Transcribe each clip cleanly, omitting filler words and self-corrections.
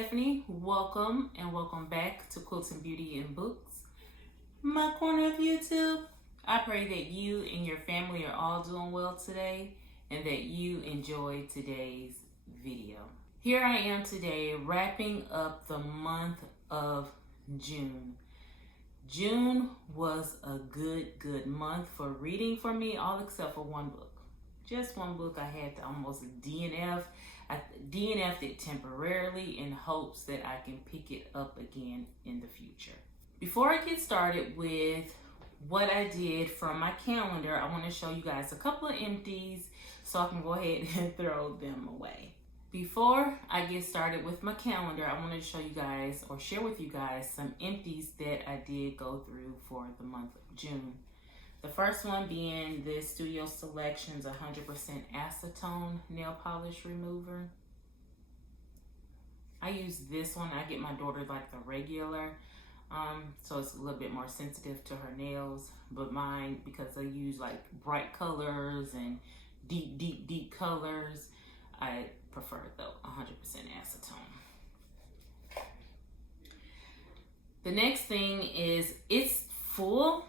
Stephanie. Welcome and welcome back to Quilting Beauty and Books, my corner of YouTube. I pray that you and your family are all doing well today and that you enjoy today's video. Here I am today wrapping up the month of June. June was a good month for reading for me, all except for one book. Just one book I had to almost DNF. I DNF'd it temporarily in hopes that I can pick it up again in the future. Before I get started with what I did from my calendar, I want to show you guys a couple of empties so I can go ahead and throw them away. Before I get started with my calendar, I want to show you guys or share with you guys some empties that I did go through for the month of June. The first one being the Studio Selections 100% Acetone Nail Polish Remover. I use this one. I get my daughter like the regular, so it's a little bit more sensitive to her nails. But mine, because I use like bright colors and deep colors, I prefer the 100% acetone. The next thing is it's full.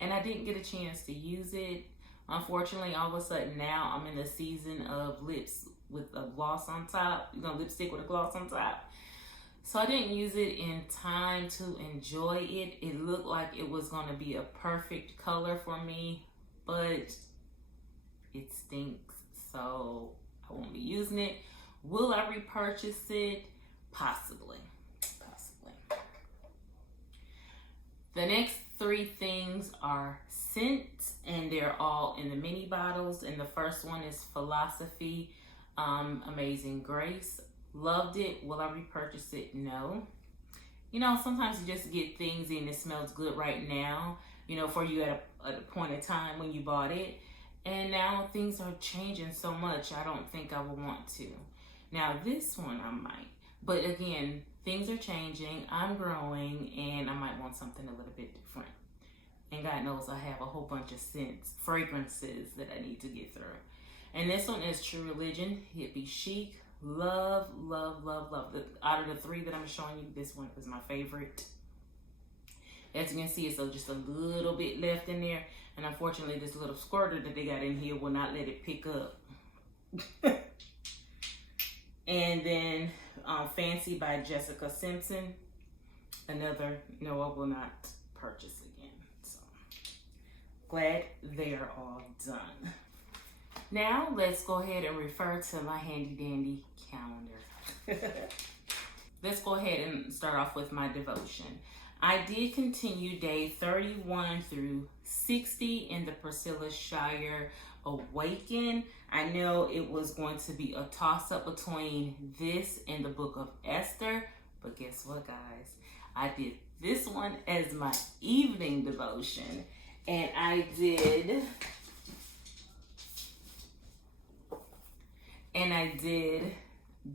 And I didn't get a chance to use it. Unfortunately, all of a sudden now I'm in the season of lips with a gloss on top. Lipstick with a gloss on top. So I didn't use it in time to enjoy it. It looked like it was going to be a perfect color for me, but it stinks. So I won't be using it. Will I repurchase it? Possibly. The next three things are scents, and they're all in the mini bottles. And the first one is Philosophy Amazing Grace. Loved it. Will I repurchase it? No. Sometimes you just get things and it smells good right now, for you at a point in time when you bought it. And now things are changing so much, I don't think I would want to. Now this one I might. But again, things are changing, I'm growing, and I might want something a little bit different. And God knows I have a whole bunch of scents, fragrances that I need to get through. And this one is True Religion, Hippie Chic. Love. Out of the three that I'm showing you, this one is my favorite. As you can see, it's just a little bit left in there. And unfortunately, this little squirter that they got in here will not let it pick up. And then Fancy by Jessica Simpson. Another, no, I will not purchase again. So glad they are all done. Now let's go ahead and refer to my handy dandy calendar. Let's go ahead and start off with my devotion. I did continue day 31 through 60 in the Priscilla Shire Awaken. I know it was going to be a toss-up between this and the book of Esther, but guess what, guys? I did this one as my evening devotion, and I did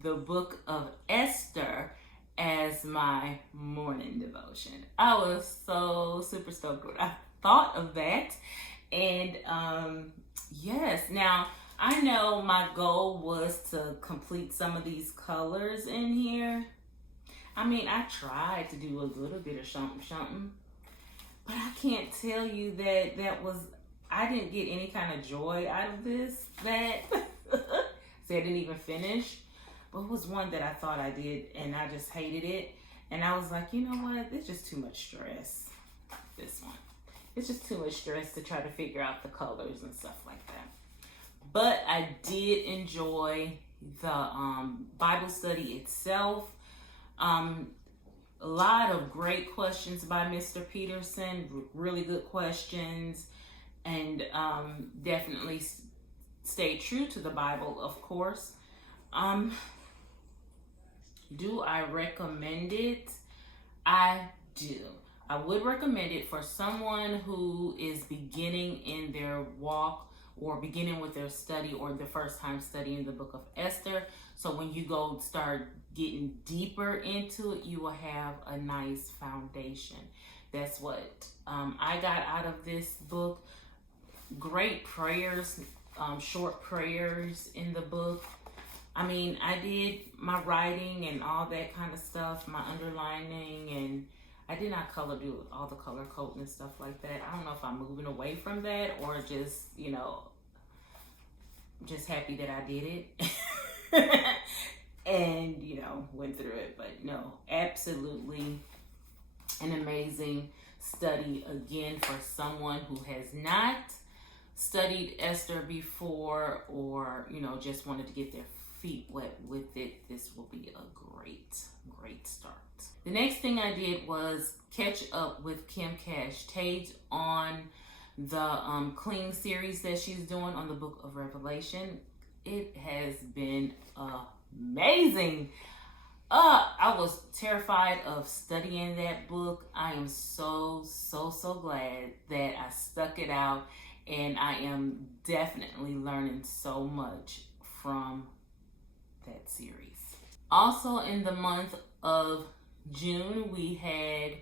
the book of Esther as my morning devotion. I was so super stoked when I thought of that. And yes, now I know my goal was to complete some of these colors in here. I mean, I tried to do a little bit of something, but I can't tell you I didn't get any kind of joy out of this. So I didn't even finish. But it was one that I thought I did, and I just hated it. And I was like, you know what? It's just too much stress. This one. It's just too much stress to try to figure out the colors and stuff like that. But I did enjoy the Bible study itself. A lot of great questions by Mr. Peterson. Really good questions. And definitely stay true to the Bible, of course. Do I recommend it? I do. I would recommend it for someone who is beginning in their walk or beginning with their study or the first time studying the book of Esther. So when you go start getting deeper into it, you will have a nice foundation. That's what I got out of this book. Great prayers, short prayers in the book. I mean, I did my writing and all that kind of stuff, my underlining, and I did not do all the color coding and stuff like that. I don't know if I'm moving away from that or just, just happy that I did it and, went through it. But no, absolutely an amazing study again for someone who has not studied Esther before or, just wanted to get their feet wet with it. This will be a great start. The next thing I did was catch up with Kim Cash-Tate on the Clean series that she's doing on the Book of Revelation. It has been amazing. I was terrified of studying that book. I am so glad that I stuck it out, and I am definitely learning so much from that series. Also in the month of June, we had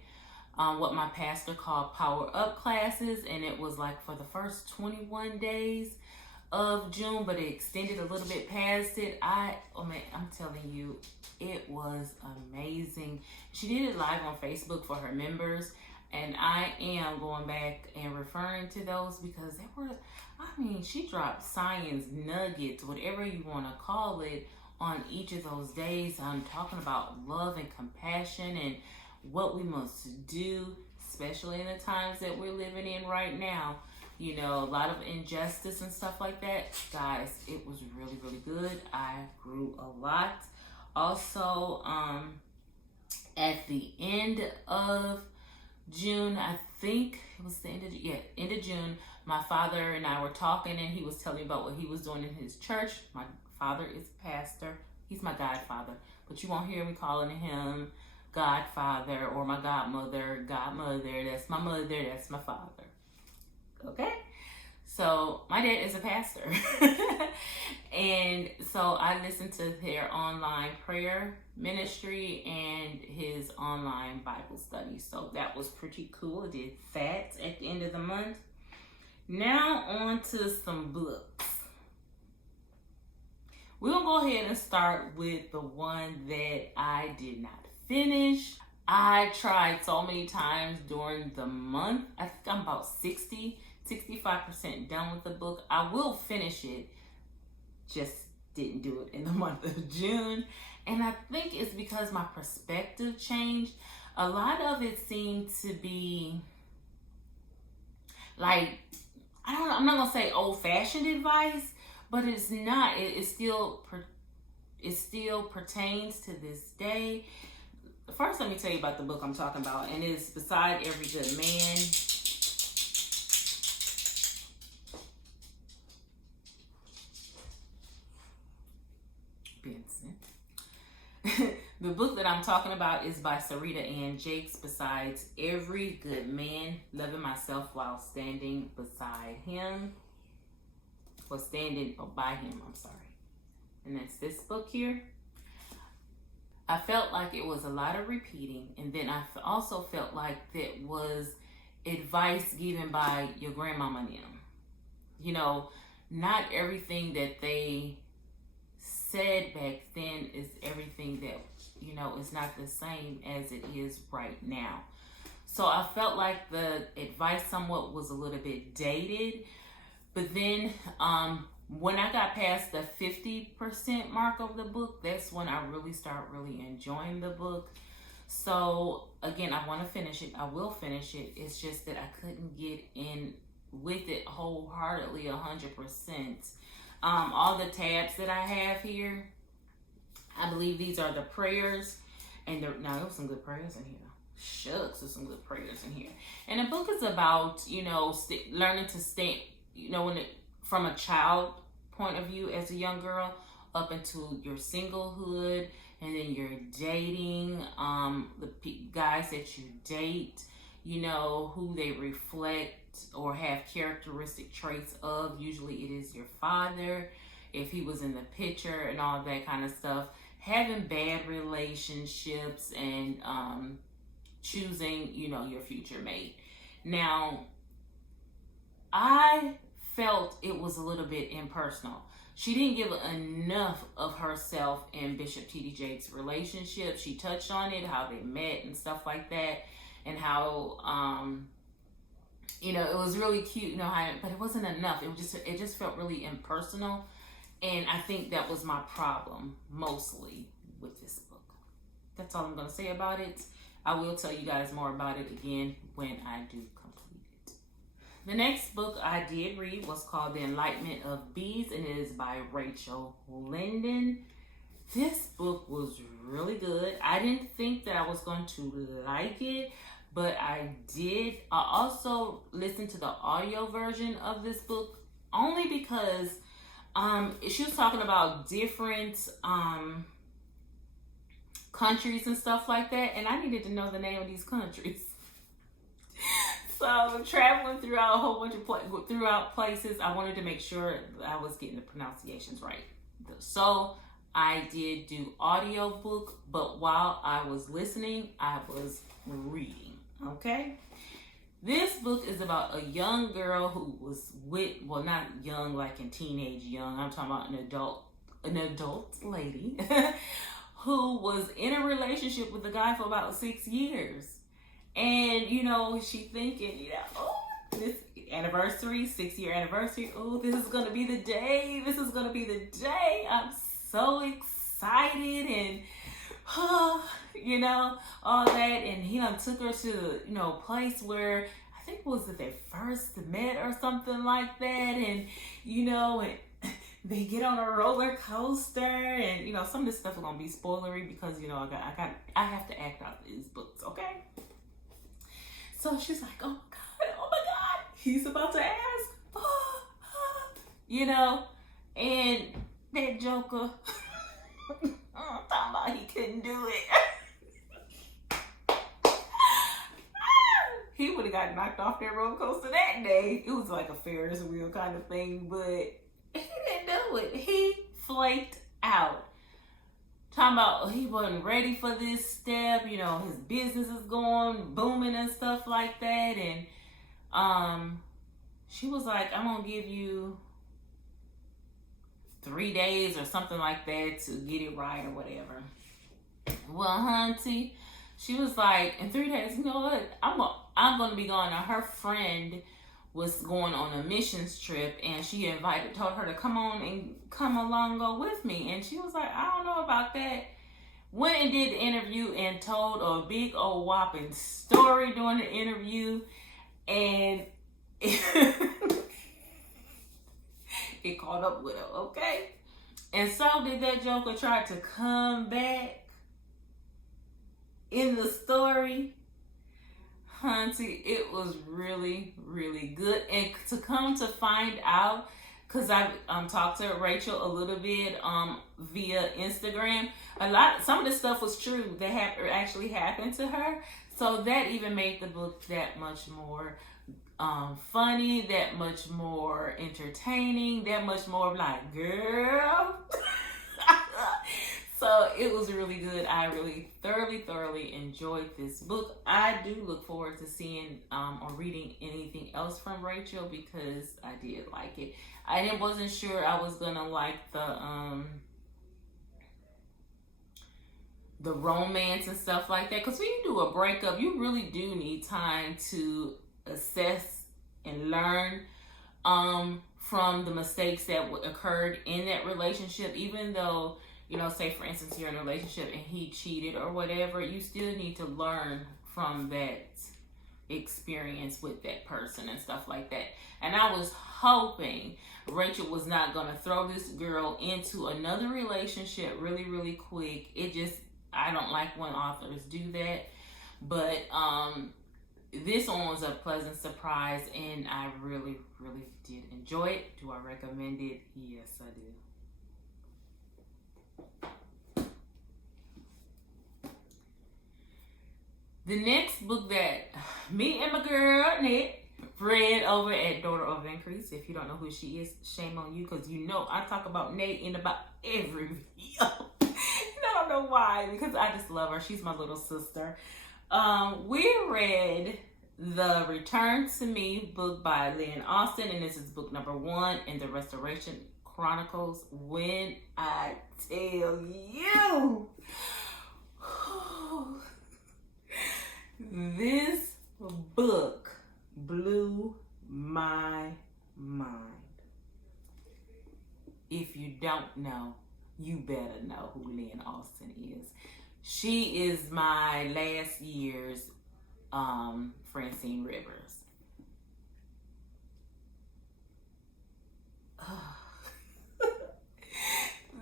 what my pastor called Power Up classes, and it was like for the first 21 days of June, but it extended a little bit past it. I'm telling you, it was amazing. She did it live on Facebook for her members, and I am going back and referring to those because she dropped science nuggets, whatever you want to call it, on each of those days. I'm talking about love and compassion and what we must do, especially in the times that we're living in right now. A lot of injustice and stuff like that. Guys, it was really good. I grew a lot. Also, at the end of June, I think it was the end of June, my father and I were talking, and he was telling me about what he was doing in his church. My father is a pastor. He's my godfather, but you won't hear me calling him godfather or my godmother. That's my mother, that's my father. Okay? So my dad is a pastor. And so I listened to their online prayer ministry and his online Bible study. So that was pretty cool. I did that at the end of the month. Now on to some books. We're going to go ahead and start with the one that I did not finish. I tried so many times during the month. I think I'm about 65% done with the book. I will finish it, just didn't do it in the month of June. And I think it's because my perspective changed. A lot of it seemed to be like, I'm not gonna say old-fashioned advice, but it's not. It still pertains to this day. First, let me tell you about the book I'm talking about, and it's Beside Every Good Man. Benson. The book that I'm talking about is by Sarita Ann Jakes, Besides Every Good Man, Loving Myself While Standing Beside Him. Or standing by him, I'm sorry. And that's this book here. I felt like it was a lot of repeating, and then I also felt like that was advice given by your grandmama and them. Not everything that they said back then is everything that, is not the same as it is right now. So I felt like the advice somewhat was a little bit dated. But then when I got past the 50% mark of the book, that's when I really start enjoying the book. So again, I want to finish it. I will finish it. It's just that I couldn't get in with it wholeheartedly 100%. All the tabs that I have here, I believe these are the prayers. And now there was some good prayers in here. Shucks, there's some good prayers in here. And the book is about, learning to stay, from a child point of view as a young girl up into your singlehood, and then you're dating, the guys that you date, who they reflect or have characteristic traits of. Usually it is your father, if he was in the picture, and all that kind of stuff. Having bad relationships and choosing, your future mate. Now, I felt it was a little bit impersonal. she didn't give enough of herself and Bishop T.D. Jakes' relationship. She touched on it, how they met and stuff like that, and how it was really cute, but it wasn't enough. It just felt really impersonal, and I think that was my problem mostly with this book. That's all I'm gonna say about it. I will tell you guys more about it again when I do complete it. The next book I did read was called The Enlightenment of Bees, and it is by Rachel Linden. This book was really good. I didn't think that I was going to like it, but I did. I also listened to the audio version of this book only because she was talking about different countries and stuff like that, and I needed to know the name of these countries. So traveling throughout a whole bunch of places, I wanted to make sure that I was getting the pronunciations right. So I did do audiobook, but while I was listening, I was reading. Okay? This book is about a young girl who was not young like in teenage young. I'm talking about an adult lady who was in a relationship with a guy for about 6 years. And, she thinking, this anniversary, 6-year anniversary, this is going to be the day. This is going to be the day. I'm so excited and, all that. And he took her to, a place where, I think, was it their first met or something like that. And, and they get on a roller coaster, and some of this stuff is gonna be spoilery because I have to act out these books, okay? So she's like, oh my god, he's about to ask, and that joker, I'm talking about he couldn't do it. He would have got knocked off that roller coaster that day. It was like a Ferris wheel kind of thing, but he didn't do it. He flaked out. Talking about he wasn't ready for this step. His business is going booming and stuff like that. And she was like, I'm gonna give you 3 days or something like that to get it right or whatever. Well, hunty, she was like, in 3 days, you know what? I'm gonna be gone. Now her friend was going on a missions trip, and she told her to come along, go with me. And she was like, I don't know about that. Went and did the interview and told a big old whopping story during the interview, and it caught up with her, okay? And so did that joker try to come back in the story. Hunty, it was really, really good. And to come to find out, because I talked to Rachel a little bit via Instagram, some of the stuff was true that actually happened to her. So that even made the book that much more funny, that much more entertaining, that much more like, girl. So it was really good. I really thoroughly enjoyed this book. I do look forward to seeing or reading anything else from Rachel because I did like it. I wasn't sure I was gonna like the romance and stuff like that, because when you do a breakup, you really do need time to assess and learn from the mistakes that occurred in that relationship. Even though, say for instance you're in a relationship and he cheated or whatever, you still need to learn from that experience with that person and stuff like that. And I was hoping Rachel was not going to throw this girl into another relationship really, really quick. I don't like when authors do that. But this one was a pleasant surprise, and I really, really did enjoy it. Do I recommend it? Yes, I do. The next book that me and my girl Annette read over at Daughter of Increase. If you don't know who she is, shame on you, because I talk about Nate in about every video. And I don't know why, because I just love her. She's my little sister. We read the Return to Me book by Lynn Austin, and this is book number 1 in the Restoration Chronicles. When I tell you, this book blew my mind. If you don't know, you better know who Lynn Austin is. She is my last year's Francine Rivers.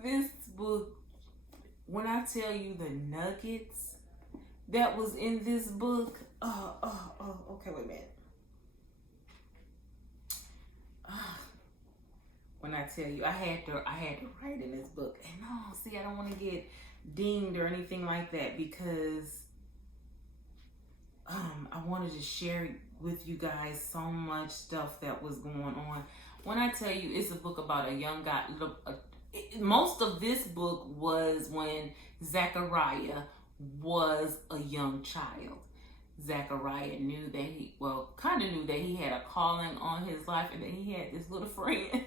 This book, when I tell you the nuggets that was in this book, okay, wait a minute. When I tell you, I had to write in this book, and no, see, I don't want to get dinged or anything like that, because I wanted to share with you guys so much stuff that was going on. When I tell you, it's a book about a young guy. Most of this book was when Zachariah was a young child. Zachariah knew that kind of knew that he had a calling on his life, and then he had this little friend.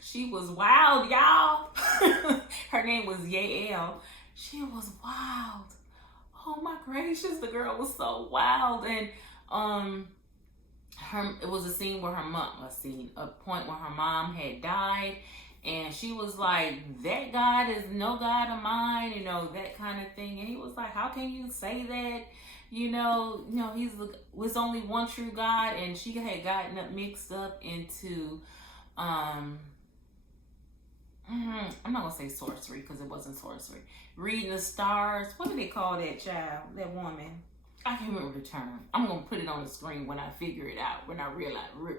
She was wild, y'all. Her name was Yael. She was wild. Oh my gracious, the girl was so wild. And it was a scene where a point where her mom had died, and she was like, that God is no God of mine, that kind of thing. And he was like, how can you say that? Was only one true God. And she had gotten mixed up into I'm not gonna say sorcery, because it wasn't sorcery. Reading the stars. What do they call that child? That woman? I can't remember the term. I'm gonna put it on the screen when I figure it out, when I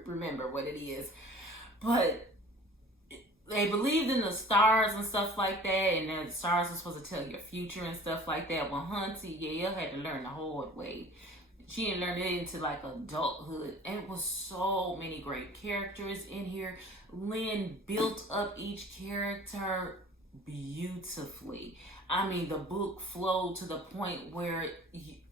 remember what it is. But they believed in the stars and stuff like that, and the stars were supposed to tell your future and stuff like that. Well, Hunty, Yael had to learn the hard way. She didn't learn it into like adulthood. And it was so many great characters in here. Lynn built up each character beautifully. I mean, the book flowed to the point where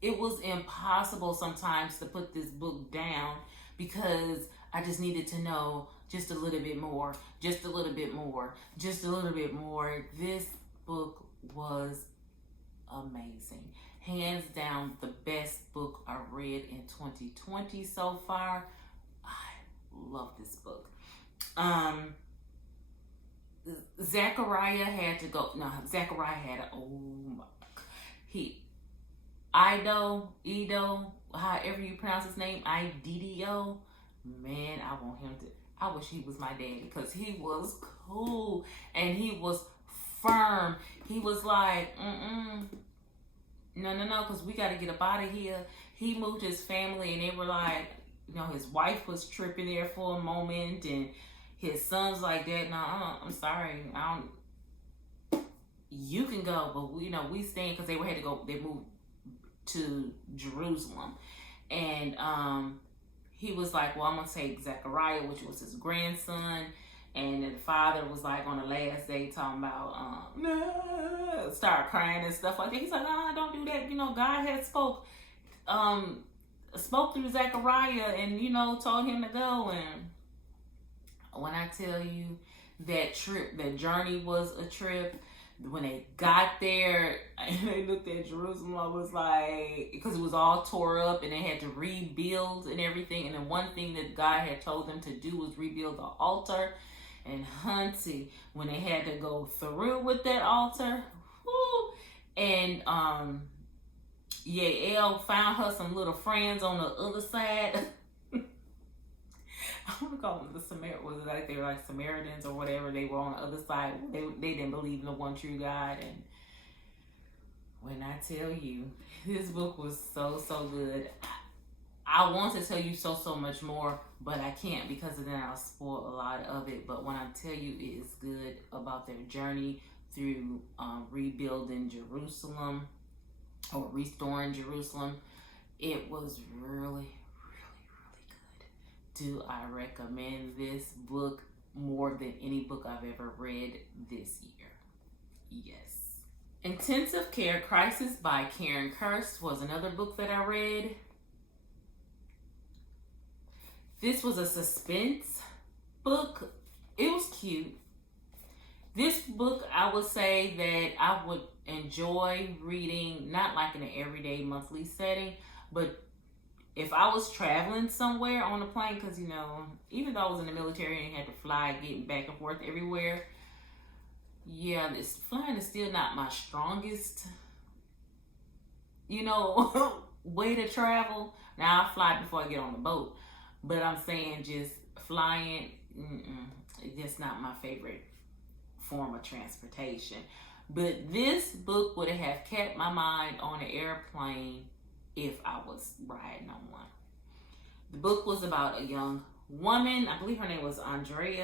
it was impossible sometimes to put this book down, because I just needed to know just a little bit more, just a little bit more, just a little bit more. This book was amazing. Hands down, the best book I read in 2020 so far. I love this book. Zachariah had to go. No, Zachariah had Ido, however you pronounce his name, Ido. Man, I wish he was my daddy, because he was cool and he was firm. He was like, no, because we got to get up out of here. He moved his family, and they were like, his wife was tripping there for a moment, and his son's like that. No, I'm sorry, you can go, but we staying, because they moved to Jerusalem. And he was like, well, I'm gonna take Zechariah, which was his grandson. And the father was like, on the last day, talking about start crying and stuff like that. He's like, don't do that. God had spoke through Zechariah, and told him to go. And when I tell you, that journey was a trip. When they got there and they looked at Jerusalem, I was like, because it was all tore up and they had to rebuild and everything. And then one thing that God had told them to do was rebuild the altar. And Hunty, when they had to go through with that altar, and Yael found her some little friends on the other side. I want to call them the they were like Samaritans or whatever. They were on the other side. They didn't believe in the one true God. And when I tell you, this book was so good. I want to tell you so much more, but I can't, because then I'll spoil a lot of it. But when I tell you it is good about their journey through rebuilding Jerusalem, or restoring Jerusalem, it was really good. Do I recommend this book more than any book I've ever read this year? Yes. Intensive Care Crisis by Karen Kirst was another book that I read. This was a suspense book. it was cute. This book, I would say that I would enjoy reading, not like in an everyday monthly setting, but if I was traveling somewhere on a plane, because, you know, even though I was in the military and had to fly, getting back and forth everywhere, yeah, this flying is still not my strongest, you know, way to travel. Now, I fly before I get on the boat, but I'm saying just flying, it's just not my favorite form of transportation. But this book would have kept my mind on an airplane if I was riding on one. The book was about a young woman, I believe her name was Audrey,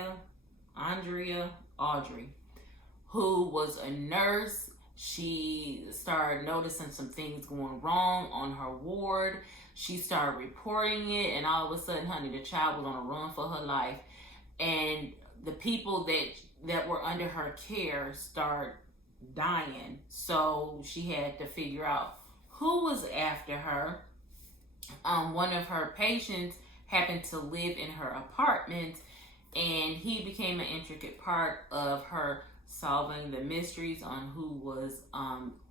who was a nurse. She started noticing some things going wrong on her ward. She started reporting it, and all of a sudden, honey, the child was on a run for her life. And the people that were under her care start dying. So she had to figure out who was after her. One of her patients happened to live in her apartment, and he became an intricate part of her solving the mysteries on who was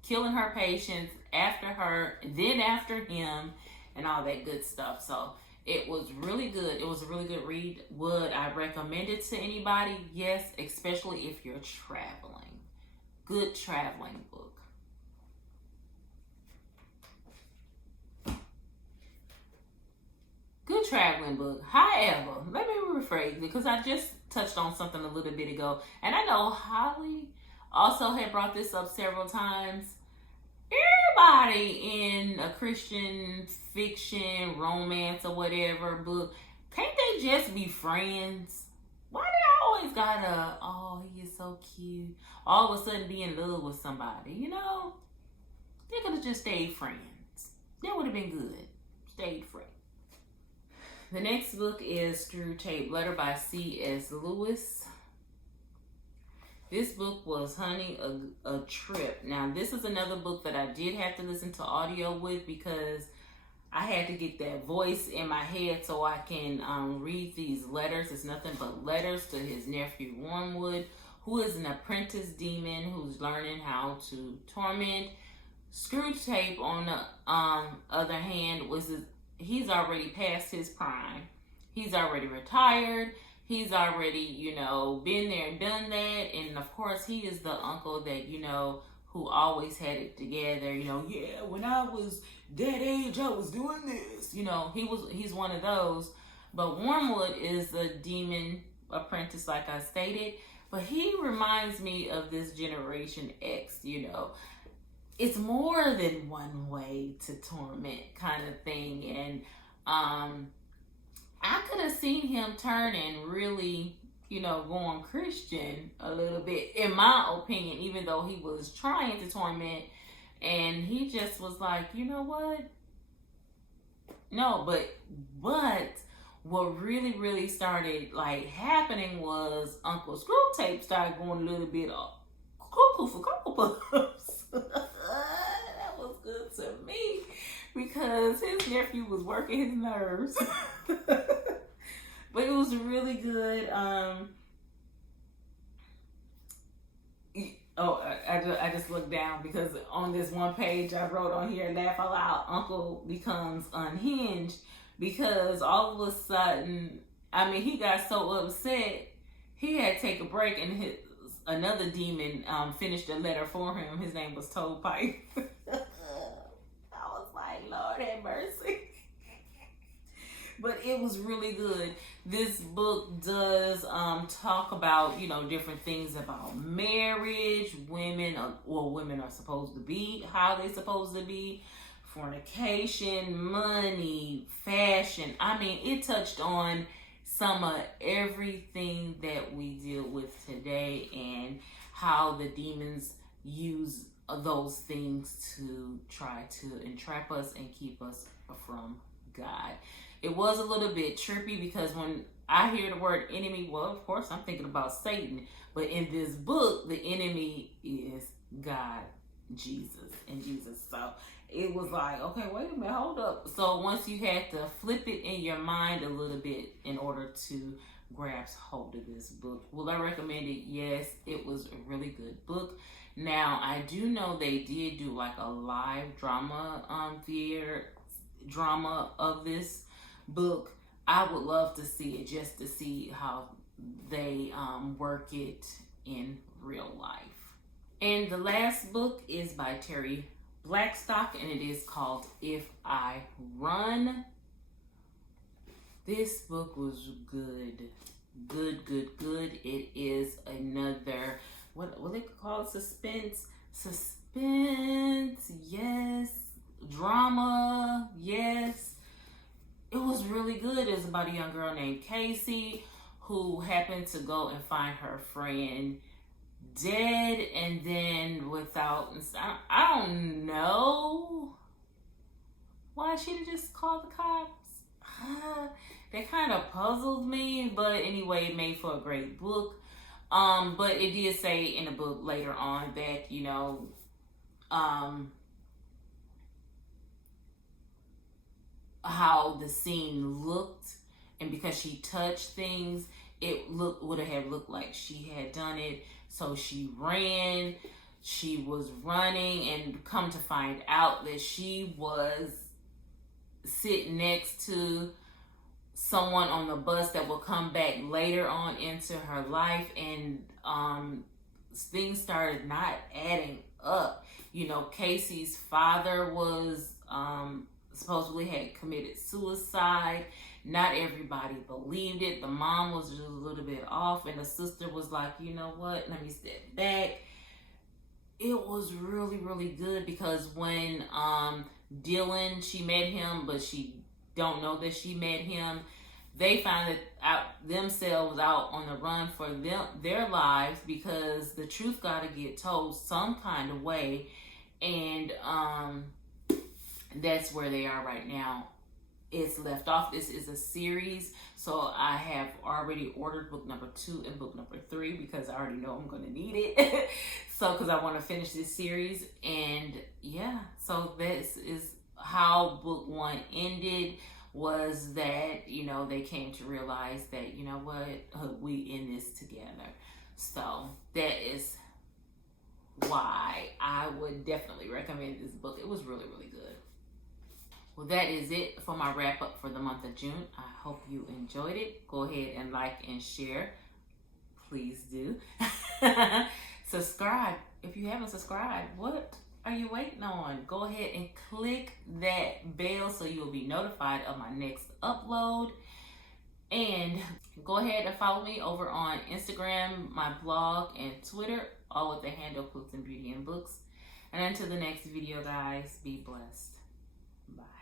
killing her patients after her, then after him, and all that good stuff. So it was really good. It was a really good read. Would I recommend it to anybody? Yes, especially if you're traveling. Good traveling book. Good traveling book. However, let me rephrase it, because I just touched on something a little bit ago, and I know Holly also had brought this up several times. Everybody in a Christian fiction, romance, or whatever book, can't they just be friends? Why they always gotta, oh, he is so cute, all of a sudden be in love with somebody, you know? They could have just stayed friends. That would have been good. Stayed friends. The next book is Screw Tape Letter by C.S. Lewis. This book was, honey, a trip. Now, this is another book that I did have to listen to audio with, because I had to get that voice in my head so I can read these letters. It's nothing but letters to his nephew Wormwood, who is an apprentice demon who's learning how to torment. Screwtape, on the other hand, he's already past his prime. He's already retired. He's already, you know, been there and done that. And of course, he is the uncle that, you know, who always had it together. You know, yeah, when I was that age, I was doing this. You know, he's one of those. But Wormwood is a demon apprentice, like I stated. But he reminds me of this Generation X, you know. It's more than one way to torment kind of thing. And I could have seen him turning really, you know, going Christian a little bit, in my opinion, even though he was trying to torment. And he just was like, you know what? No, but what really, really started like happening was Uncle Screwtape started going a little bit cuckoo for Cocoa Puffs. That was good to me, because his nephew was working his nerves. But it was really good. I just looked down, because on this one page I wrote on here, laugh out loud, Uncle becomes unhinged, because all of a sudden, I mean, he got so upset, he had to take a break, and another demon finished the letter for him. His name was Toadpipe. I was like, Lord have mercy. But it was really good. This book does talk about, you know, different things about marriage, women are supposed to be, how they're supposed to be, fornication, money, fashion. I mean, it touched on some of everything that we deal with today, and how the demons use those things to try to entrap us and keep us from God. It was a little bit trippy, because when I hear the word enemy, well, of course, I'm thinking about Satan. But in this book, the enemy is God, Jesus, and Jesus. So it was like, okay, wait a minute, hold up. So once you had to flip it in your mind a little bit in order to grabs hold of this book. Will I recommend it? Yes, it was a really good book. Now, I do know they did do like a live drama theater drama of this book. I would love to see it just to see how they work it in real life. And the last book is by Terry Blackstock, and it is called If I Run. This book was good. Good. It is another, what they call it? Suspense, yes. Drama, yes. It was really good. It was about a young girl named Casey who happened to go and find her friend dead, and then without, I don't know why she didn't just call the cops. That kind of puzzled me, but anyway, it made for a great book. But it did say in the book later on that, you know, how the scene looked, and because she touched things, it would have looked like she had done it. So she ran. She was running, and come to find out that she was sitting next to someone on the bus that will come back later on into her life, and things started not adding up. You know, Casey's father was supposedly had committed suicide. Not everybody believed it. The mom was just a little bit off, and the sister was like, you know what, let me step back. It was really, really good, because when Dylan, she met him, but she don't know that she met him. They found it out themselves out on the run for their lives, because the truth got to get told some kind of way, and that's where they are right now. It's left off. This is a series, so I have already ordered book number 2 and book number 3, because I already know I'm going to need it. So, because I want to finish this series, and yeah, so this is how book 1 ended. Was that, you know, they came to realize that, you know what, we in this together. So that is why I would definitely recommend this book. It was really, really good. Well, that is it for my wrap up for the month of June. I hope you enjoyed it. Go ahead and like and share. Please do. Subscribe if you haven't subscribed. What are you waiting on? Go ahead and click that bell so you'll be notified of my next upload. And go ahead and follow me over on Instagram, my blog, and Twitter, all with the handle Quilting Beauty and Books. And until the next video, guys, be blessed. Bye.